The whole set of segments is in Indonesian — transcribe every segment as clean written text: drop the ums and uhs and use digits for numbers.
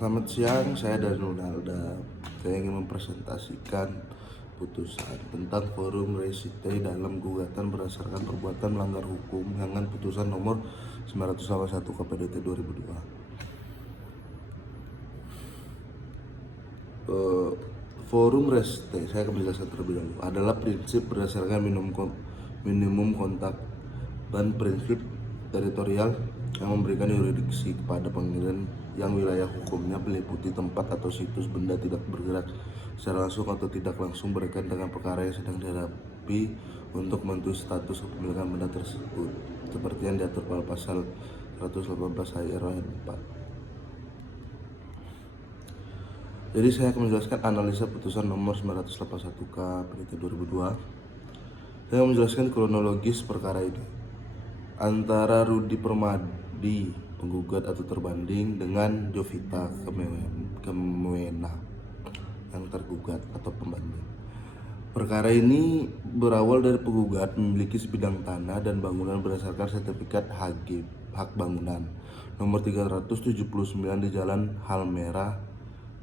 Selamat siang, saya dari Nunalda. Saya ingin mempresentasikan putusan tentang forum resite dalam gugatan berdasarkan perbuatan melanggar hukum dengan putusan nomor 981 KPDT 2002. Forum resite, saya akan menjelaskan terlebih dahulu, adalah prinsip berdasarkan minimum kontak dan prinsip teritorial yang memberikan yurisdiksi kepada pengadilan yang wilayah hukumnya meliputi tempat atau situs benda tidak bergerak secara langsung atau tidak langsung berkaitan dengan perkara yang sedang dihadapi untuk menentukan status kepemilikan benda tersebut seperti yang diatur pada pasal 118 ayat 4. Jadi saya akan menjelaskan analisa putusan nomor 981 KPDT 2002. Saya menjelaskan kronologis perkara ini antara Rudi Permadi penggugat atau terbanding dengan Jovita Kemwena yang tergugat atau pembanding. Perkara ini berawal dari penggugat memiliki sebidang tanah dan bangunan berdasarkan sertifikat hak bangunan nomor 379 di Jalan Halmera,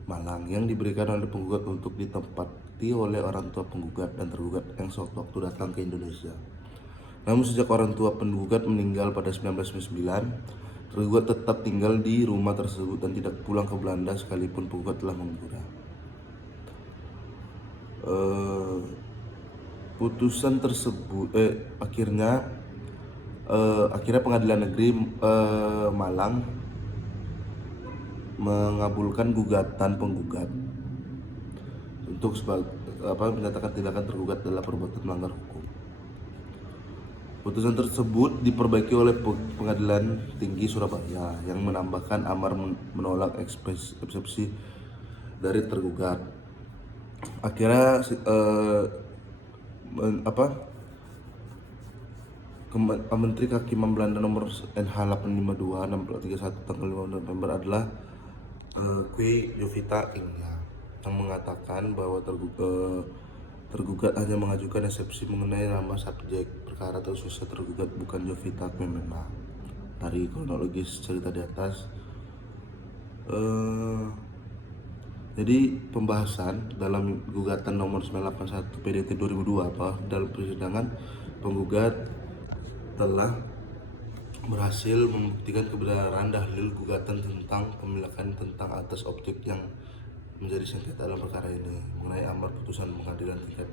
Malang yang diberikan oleh penggugat untuk ditempati oleh orang tua penggugat dan tergugat yang sewaktu-waktu datang ke Indonesia. Namun sejak orang tua penggugat meninggal pada 1999, tergugat tetap tinggal di rumah tersebut dan tidak pulang ke Belanda sekalipun penggugat telah menggugat. Putusan tersebut akhirnya Pengadilan Negeri Malang mengabulkan gugatan penggugat untuk menyatakan tindakan tergugat adalah perbuatan melanggar hukum. Putusan tersebut diperbaiki oleh Pengadilan Tinggi Surabaya yang menambahkan amar menolak eksepsi dari tergugat. Akhirnya Menteri Kehakiman Belanda nomor NH 852 631 tanggal 5 November adalah Kwe Jovita Ingya yang mengatakan bahwa tergugat hanya mengajukan eksepsi mengenai nama subjek perkara atau susah tergugat bukan Jovita Kemwena. Dari kronologis cerita di atas, jadi pembahasan dalam gugatan nomor 981 PDT 2002 dalam persidangan penggugat telah berhasil membuktikan kebenaran dalil gugatan tentang pemilikan tentang atas objek yang menjadi sengketa dalam perkara ini mengenai amar putusan pengadilan tingkat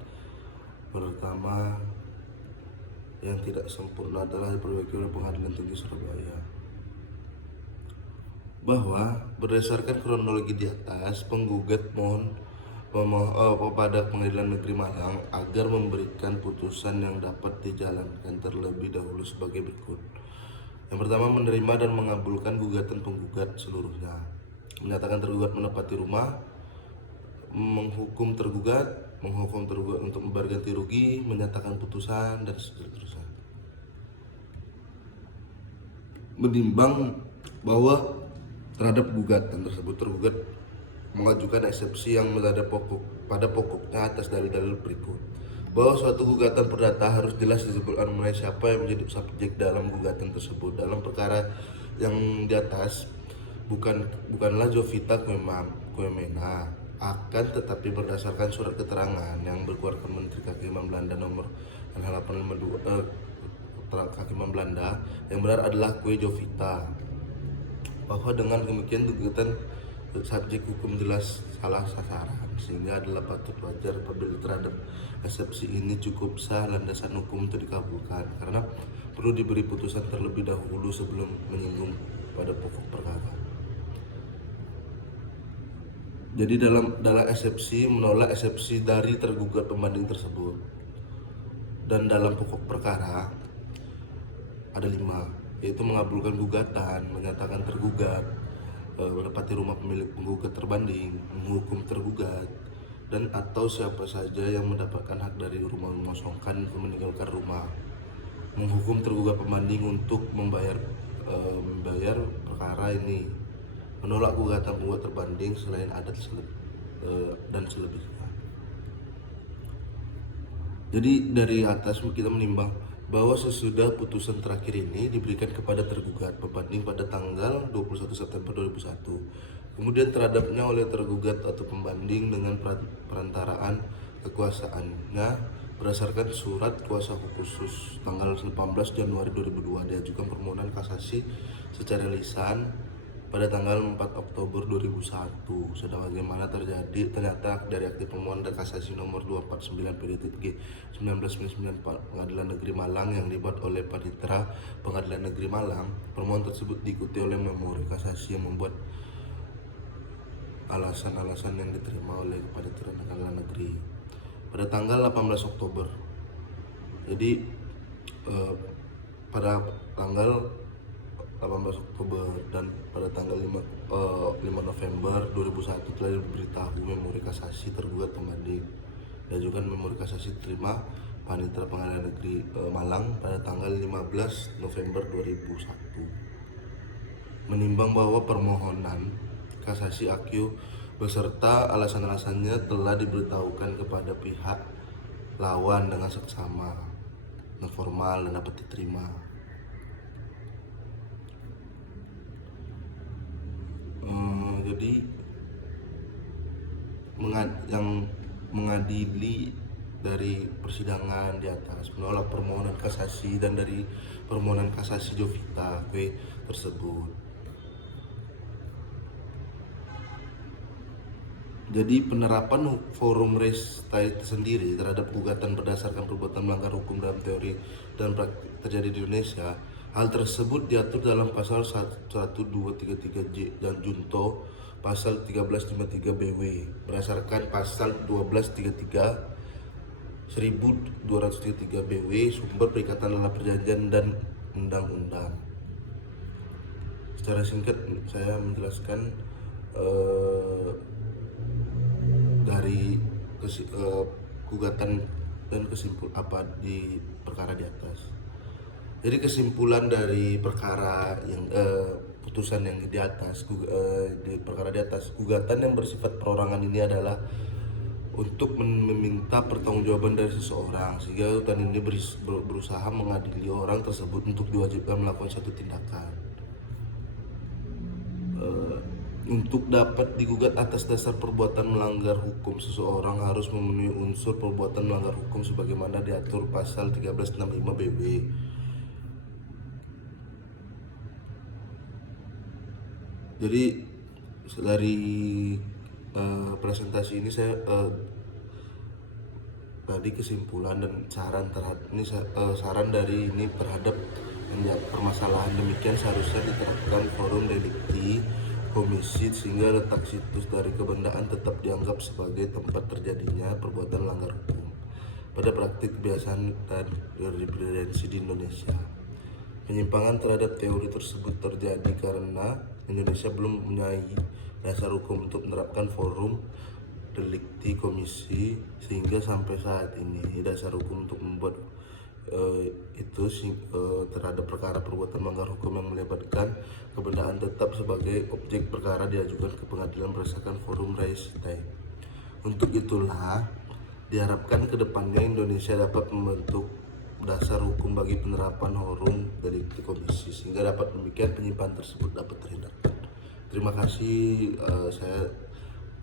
pertama yang tidak sempurna adalah diperbaiki oleh Pengadilan Tinggi Surabaya. Bahwa berdasarkan kronologi di atas, penggugat mohon kepada Pengadilan Negeri Malang agar memberikan putusan yang dapat dijalankan terlebih dahulu sebagai berikut. Yang pertama, menerima dan mengabulkan gugatan penggugat seluruhnya, menyatakan tergugat menempati rumah, menghukum tergugat untuk membayar ganti rugi, menyatakan putusan, dan seterusnya. Menimbang bahwa terhadap gugatan tersebut tergugat mengajukan eksepsi yang pada pokoknya atas dalil-dalil berikut, bahwa suatu gugatan perdata harus jelas disebutkan mengenai siapa yang menjadi subjek dalam gugatan tersebut. Dalam perkara yang di atas bukanlah Jovita Kemwena, akan tetapi berdasarkan surat keterangan yang dikeluarkan Menteri Kehakiman Belanda nomor 852 Kehakiman Belanda yang benar adalah Kwe Jovita, bahwa dengan demikian gugatan subjek hukum jelas salah sasaran sehingga adalah patut wajar apabila terhadap eksepsi ini cukup sah landasan hukum untuk dikabulkan karena perlu diberi putusan terlebih dahulu sebelum menyinggung pada pokok perkara. Jadi dalam eksepsi menolak eksepsi dari tergugat pembanding tersebut, dan dalam pokok perkara ada 5, yaitu mengabulkan gugatan, menyatakan tergugat menempati rumah pemilik penggugat terbanding, menghukum tergugat, dan atau siapa saja yang mendapatkan hak dari rumah mengosongkan atau meninggalkan rumah, menghukum tergugat pembanding untuk membayar perkara ini, menolak gugatan penggugat terbanding selain adat dan selebihnya. Jadi dari atas kita menimbang bahwa sesudah putusan terakhir ini diberikan kepada tergugat pembanding pada tanggal 21 September 2001 kemudian terhadapnya oleh tergugat atau pembanding dengan perantaraan kekuasaannya berdasarkan surat kuasa khusus tanggal 18 Januari 2002 diajukan permohonan kasasi secara lisan pada tanggal 4 Oktober 2001. Sebagaimana terjadi ternyata dari akte permohonan kasasi nomor 249 PDTG 1994 Pengadilan Negeri Malang yang dibuat oleh Panitera Pengadilan Negeri Malang, permohonan tersebut diikuti oleh memori kasasi yang membuat alasan-alasan yang diterima oleh Panitera Pengadilan Negeri pada tanggal 18 Oktober. Jadi pada tanggal 18 Oktober dan pada tanggal 5 November 2001 telah diberitahu memori kasasi tergugat pembanding dan juga memori kasasi terima Panitera Pengadilan Negeri Malang pada tanggal 15 November 2001. Menimbang bahwa permohonan kasasi AQ beserta alasan-alasannya telah diberitahukan kepada pihak lawan dengan seksama, formal dan dapat diterima. Jadi yang mengadili dari persidangan di atas menolak permohonan kasasi dan dari permohonan kasasi Jovita tersebut. Jadi penerapan forum res sendiri terhadap gugatan berdasarkan perbuatan melanggar hukum dalam teori dan praktik terjadi di Indonesia. Hal tersebut diatur dalam pasal 1233J dan junto pasal 1353 BW berdasarkan pasal 1233 1233 BW sumber perikatan dalam perjanjian dan undang-undang. Secara singkat saya menjelaskan dari gugatan dan kesimpulan apa di perkara di atas. Jadi kesimpulan dari perkara yang putusan yang di atas di perkara di atas, gugatan yang bersifat perorangan ini adalah untuk meminta pertanggungjawaban dari seseorang sehingga gugatan ini berusaha mengadili orang tersebut untuk diwajibkan melakukan suatu tindakan. Untuk dapat digugat atas dasar perbuatan melanggar hukum, seseorang harus memenuhi unsur perbuatan melanggar hukum sebagaimana diatur pasal 1365 BW. Jadi dari presentasi ini saya tadi kesimpulan dan saran terhadap ini saran dari ini terhadap permasalahan demikian seharusnya diterapkan forum delikti komisi sehingga letak situs dari kebendaan tetap dianggap sebagai tempat terjadinya perbuatan melanggar hukum pada praktik kebiasaan dan jurisprudensi di Indonesia. Penyimpangan terhadap teori tersebut terjadi karena Indonesia belum mempunyai dasar hukum untuk menerapkan forum delikti komisi sehingga sampai saat ini dasar hukum untuk membuat terhadap perkara perbuatan melanggar hukum yang melibatkan kebendaan tetap sebagai objek perkara diajukan ke pengadilan berdasarkan forum res stay. Untuk itulah diharapkan kedepannya Indonesia dapat membentuk dasar hukum bagi penerapan forum delikti komisi sehingga dapat demikian penyimpangan tersebut dapat terhindarkan. Terima kasih saya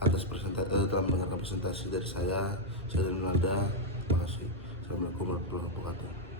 atas telah mendengarkan presentasi dari saya Nada. Terima kasih. Assalamualaikum warahmatullahi wabarakatuh.